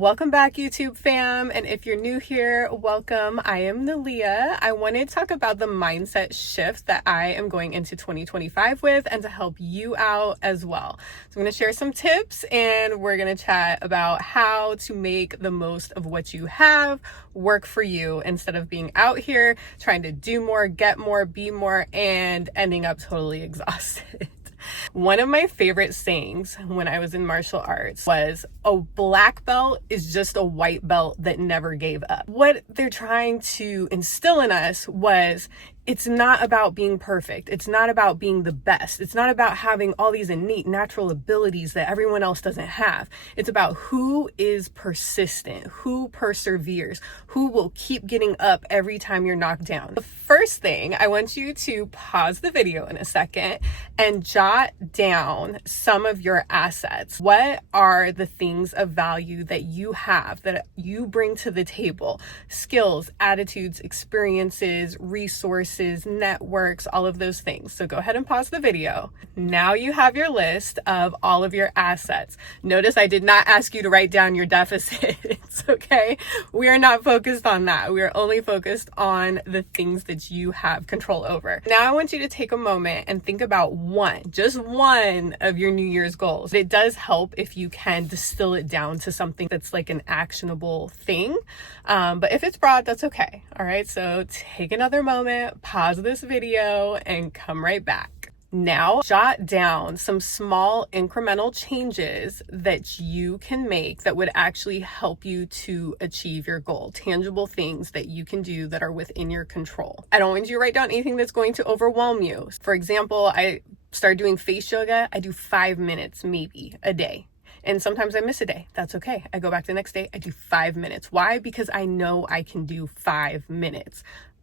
Welcome back, YouTube fam, and if you're new here, welcome. I am Nalia. I want to talk about the mindset shift that I am going into 2025 with and to help you out as well. So I'm going to share some tips and we're going to chat about how to make the most of what you have work for you instead of being out here trying to do more, get more, be more, and ending up totally exhausted. One of my favorite sayings when I was in martial arts was, a black belt is just a white belt that never gave up. What they're trying to instill in us was, it's not about being perfect. It's not about being the best. It's not about having all these innate natural abilities that everyone else doesn't have. It's about who is persistent, who perseveres, who will keep getting up every time you're knocked down. The first thing, I want you to pause the video in a second and jot down some of your assets. What are the things of value that you have, that you bring to the table? Skills, attitudes, experiences, resources, networks, all of those things. So go ahead and pause the video. Now you have your list of all of your assets. Notice I did not ask you to write down your deficits, okay? We are not focused on that. We are only focused on the things that you have control over. Now I want you to take a moment and think about just one of your New Year's goals. It does help if you can distill it down to something that's like an actionable thing. But if it's broad, that's okay. All right. So take another moment, pause this video, and come right back. Now, jot down some small incremental changes that you can make that would actually help you to achieve your goal. Tangible things that you can do that are within your control. I don't want you to write down anything that's going to overwhelm you. For example, I started doing face yoga. I do 5 minutes maybe a day. And sometimes I miss a day. That's okay. I go back the next day. I do 5 minutes. Why? Because I know I can do 5 minutes.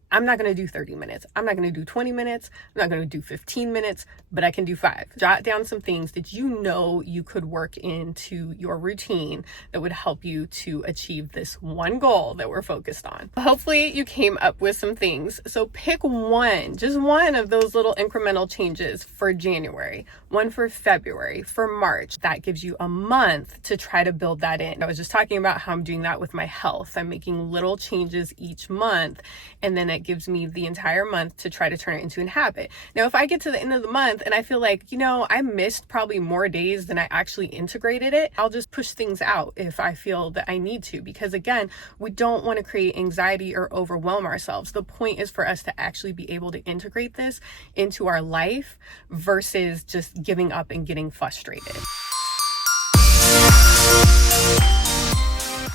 I'm not going to do 30 minutes. I'm not going to do 20 minutes. I'm not going to do 15 minutes, but I can do 5. Jot down some things that you know you could work into your routine that would help you to achieve this one goal that we're focused on. Hopefully you came up with some things. So pick one, just one of those little incremental changes for January, one for February, for March. That gives you a month to try to build that in. I was just talking about how I'm doing that with my health. I'm making little changes each month, and then it gives me the entire month to try to turn it into a habit. Now, if I get to the end of the month and I feel like, I missed probably more days than I actually integrated it, I'll just push things out if I feel that I need to, because again, we don't want to create anxiety or overwhelm ourselves. The point is for us to actually be able to integrate this into our life versus just giving up and getting frustrated.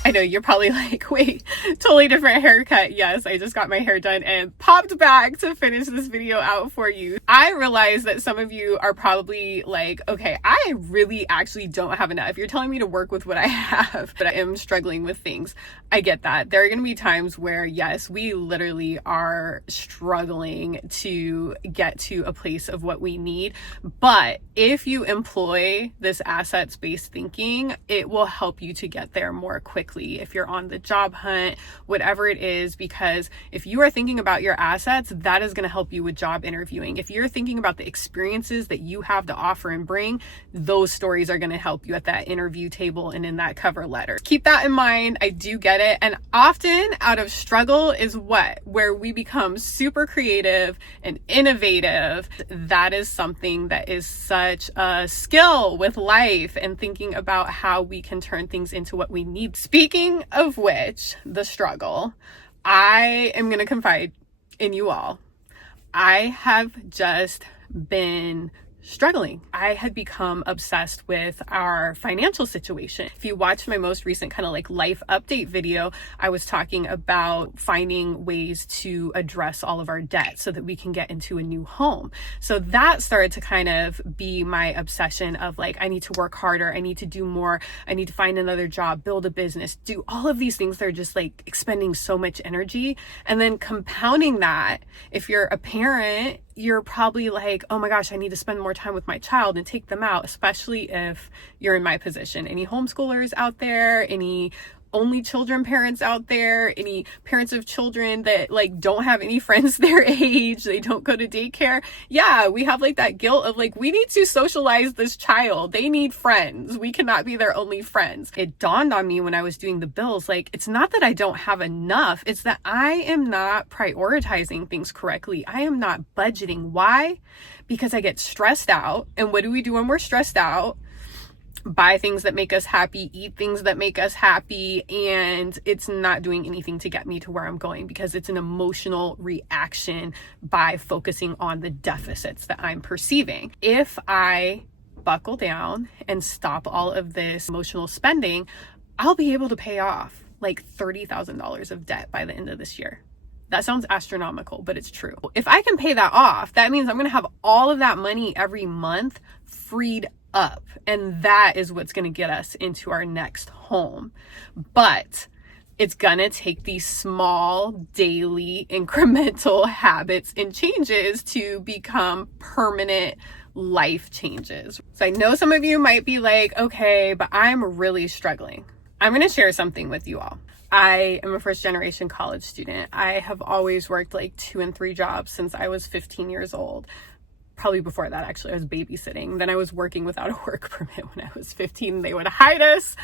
I know you're probably like, wait, totally different haircut. Yes, I just got my hair done and popped back to finish this video out for you. I realize that some of you are probably like, okay, I really actually don't have enough. You're telling me to work with what I have, but I am struggling with things. I get that. There are going to be times where, yes, we literally are struggling to get to a place of what we need. But if you employ this assets-based thinking, it will help you to get there more quickly. If you're on the job hunt, whatever it is, because if you are thinking about your assets, that is going to help you with job interviewing. If you're thinking about the experiences that you have to offer and bring, those stories are going to help you at that interview table and in that cover letter. Keep that in mind. I do get it. And often out of struggle is where we become super creative and innovative. That is something that is such a skill with life and thinking about how we can turn things into what we need. Speaking of which, the struggle, I am going to confide in you all. I have just been struggling. I had become obsessed with our financial situation. If you watch my most recent kind of like life update video, I was talking about finding ways to address all of our debt so that we can get into a new home. So that started to kind of be my obsession of like, I need to work harder. I need to do more. I need to find another job, build a business, do all of these things that are just like expending so much energy. And then compounding that, if you're a parent, you're probably like, oh my gosh, I need to spend more time with my child and take them out, especially if you're in my position. Any homeschoolers out there, any only children parents out there, any parents of children that like don't have any friends their age, they don't go to daycare. Yeah, we have like that guilt of like, we need to socialize this child. They need friends. We cannot be their only friends. It dawned on me when I was doing the bills, like, it's not that I don't have enough. It's that I am not prioritizing things correctly. I am not budgeting. Why? Because I get stressed out. And what do we do when we're stressed out? Buy things that make us happy, eat things that make us happy, and it's not doing anything to get me to where I'm going because it's an emotional reaction by focusing on the deficits that I'm perceiving. If I buckle down and stop all of this emotional spending, I'll be able to pay off like $30,000 of debt by the end of this year. That sounds astronomical, but it's true. If I can pay that off, that means I'm going to have all of that money every month freed up. And that is what's going to get us into our next home. But it's going to take these small, daily, incremental habits and changes to become permanent life changes. So I know some of you might be like, okay, but I'm really struggling. I'm going to share something with you all. I am a first generation college student. I have always worked like 2 and 3 jobs since I was 15 years old. Probably before that, actually, I was babysitting. Then I was working without a work permit when I was 15. They would hide us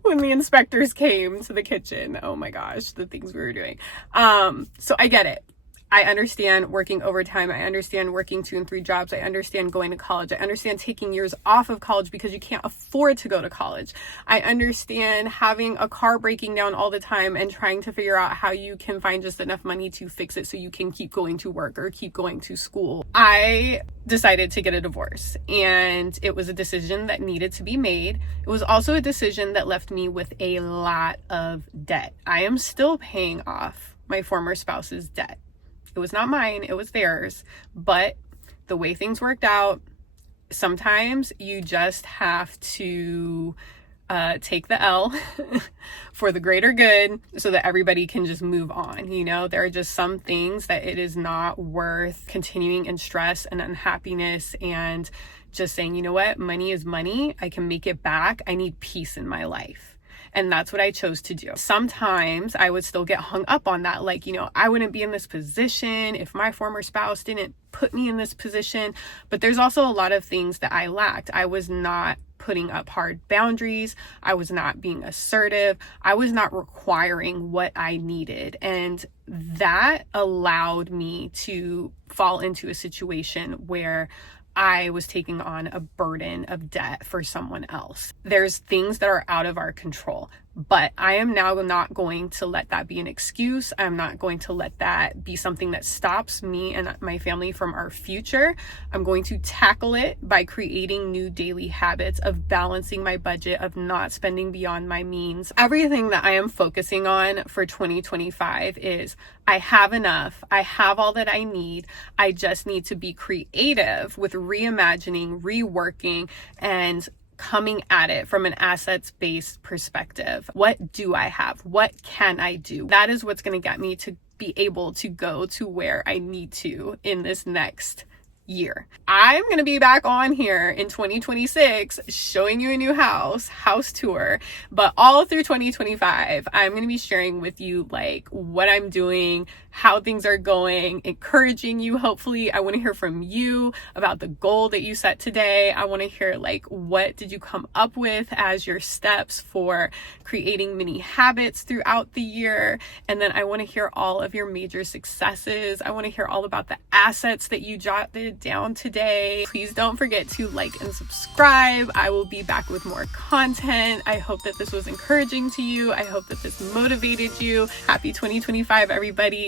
when the inspectors came to the kitchen. Oh my gosh, the things we were doing. So I get it. I understand working overtime. I understand working 2 and 3 jobs. I understand going to college. I understand taking years off of college because you can't afford to go to college. I understand having a car breaking down all the time and trying to figure out how you can find just enough money to fix it so you can keep going to work or keep going to school. I decided to get a divorce, and it was a decision that needed to be made. It was also a decision that left me with a lot of debt. I am still paying off my former spouse's debt. It was not mine, it was theirs. But the way things worked out, sometimes you just have to take the L for the greater good so that everybody can just move on. You know, there are just some things that it is not worth continuing in stress and unhappiness and just saying, you know what, money is money. I can make it back. I need peace in my life. And that's what I chose to do. Sometimes I would still get hung up on that. Like, you know, I wouldn't be in this position if my former spouse didn't put me in this position. But there's also a lot of things that I lacked. I was not putting up hard boundaries. I was not being assertive. I was not requiring what I needed. And that allowed me to fall into a situation where I was taking on a burden of debt for someone else. There's things that are out of our control, but I am now not going to let that be an excuse. I'm not going to let that be something that stops me and my family from our future. I'm going to tackle it by creating new daily habits of balancing my budget, of not spending beyond my means. Everything that I am focusing on for 2025 is I have enough. I have all that I need. I just need to be creative with reimagining, reworking, and coming at it from an assets-based perspective. What do I have? What can I do? That is what's going to get me to be able to go to where I need to in this next year. I'm going to be back on here in 2026 showing you a new house tour, but all through 2025 I'm going to be sharing with you like what I'm doing, how things are going, encouraging you. Hopefully I want to hear from you about the goal that you set today. I want to hear like what did you come up with as your steps for creating mini habits throughout the year. And then I want to hear all of your major successes. I want to hear all about the assets that you jotted down today. Please don't forget to like and subscribe. I will be back with more content. I hope that this was encouraging to you. I hope that this motivated you. Happy 2025, everybody.